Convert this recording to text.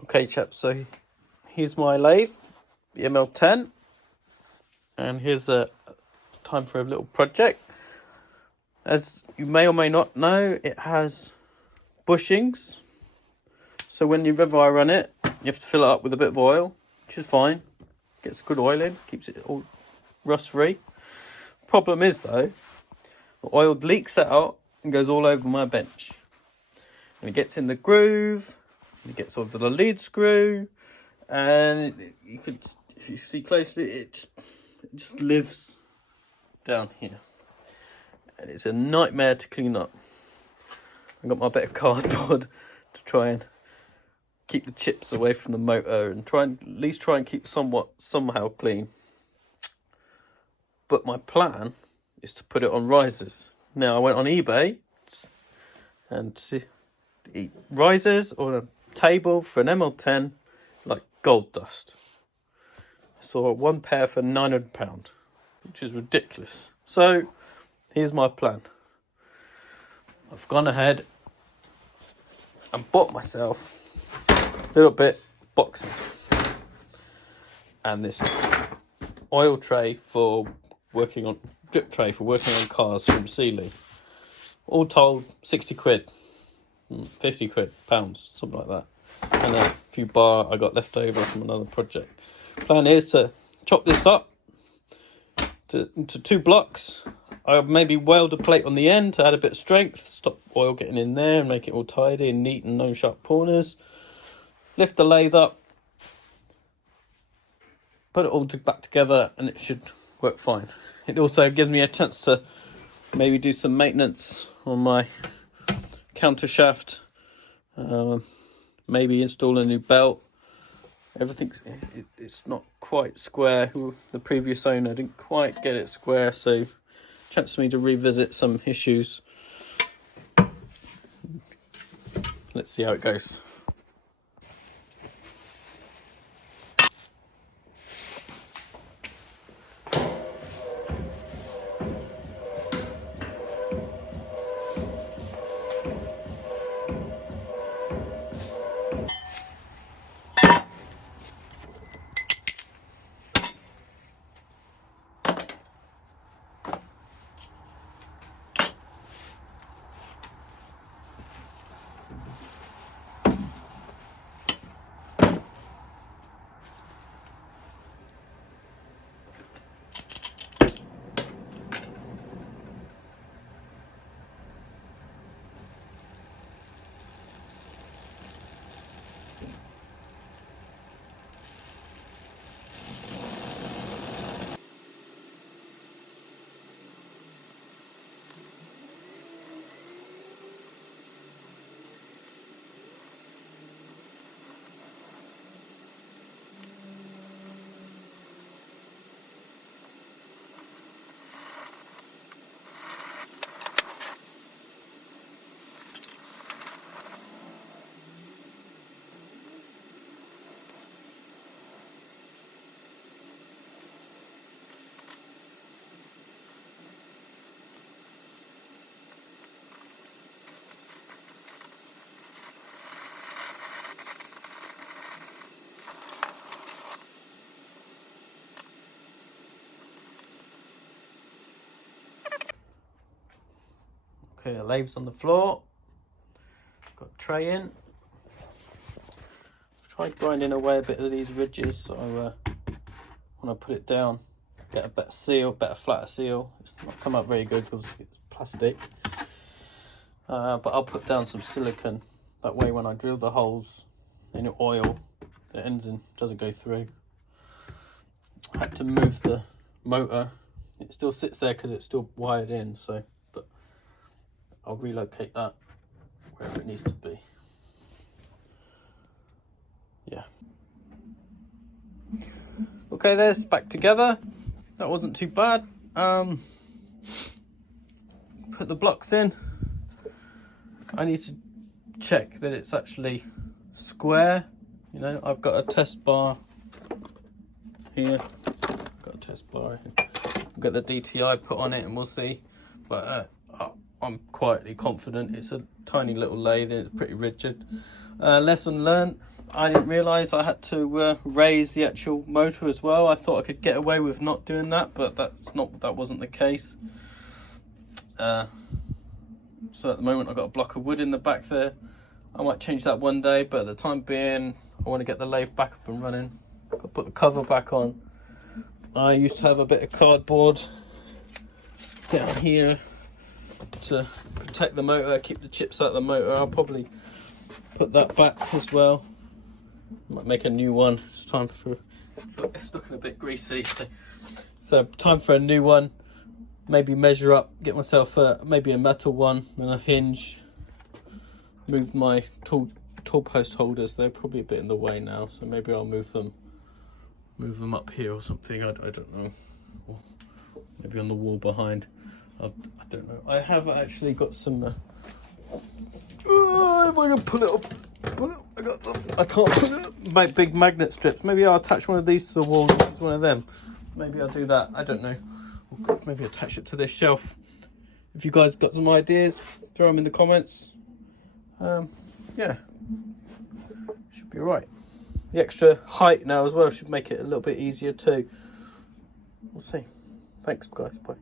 Okay chaps, so here's my lathe, the ML10, and here's a time for a little project. As you may or may not know, it has bushings, so whenever I run it, you have to fill it up with a bit of oil, which is fine. Gets a good oil in, keeps it all rust free. Problem is though, the oil leaks out and goes all over my bench, and it gets in the groove, and it gets onto the lead screw, and you could, if you see closely, it just lives down here, and it's a nightmare to clean up. I got my bit of cardboard to try and keep the chips away from the motor and at least try and keep somehow clean. But my plan is to put it on risers. Now I went on eBay and see risers on a table for an ML10 like gold dust. I saw one pair for £900, which is ridiculous. So here's my plan. I've gone ahead and bought myself a little bit of boxing and this oil tray for drip tray for working on cars from Sealy. All told, 60 quid, 50 quid, pounds, something like that. And a few bar I got left over from another project. Plan is to chop this up into 2 blocks. I'll maybe weld a plate on the end to add a bit of strength, stop oil getting in there and make it all tidy and neat and no sharp corners. Lift the lathe up, put it all back together, and it should work fine. It also gives me a chance to maybe do some maintenance on my counter shaft, maybe install a new belt. It's not quite square. The previous owner didn't quite get it square, so chance for me to revisit some issues. Let's see how it goes. Okay, the lathe's on the floor. Got a tray in. I've tried grinding away a bit of these ridges, so when I put it down, get a better seal, flatter seal. It's not come out very good because it's plastic. But I'll put down some silicone. That way when I drill the holes in the oil, the engine doesn't go through. I had to move the motor. It still sits there because it's still wired in, so but I'll relocate that wherever it needs to be. Yeah. Okay, there's back together. That wasn't too bad. Put the blocks in. I need to check that it's actually square. You know, I've got a test bar here. Got a test bar here. I'll get the DTI put on it and we'll see. But I'm quietly confident. It's a tiny little lathe and it's pretty rigid. Lesson learned. I didn't realise I had to raise the actual motor as well. I thought I could get away with not doing that, but that wasn't the case. So at the moment I've got a block of wood in the back there. I might change that one day, but at the time being I want to get the lathe back up and running. Got to put the cover back on. I used to have a bit of cardboard down here to protect the motor, keep the chips out of the motor. I'll probably put that back as well. Might make a new one. It's time for, it's looking a bit greasy, so time for a new one. Maybe measure up, get myself maybe a metal one and a hinge. Move my tool post holders. They're probably a bit in the way now, so maybe I'll move them up here or something. I don't know. Or maybe on the wall behind. I don't know. I have actually got some. If I can pull it up, I got some. I can't pull it up. My big magnet strips. Maybe I'll attach one of these to the wall and use one of them. Maybe I'll do that. I don't know. Or maybe attach it to this shelf. If you guys got some ideas, throw them in the comments. Yeah, should be alright. The extra height now as well should make it a little bit easier too. We'll see. Thanks guys, bye.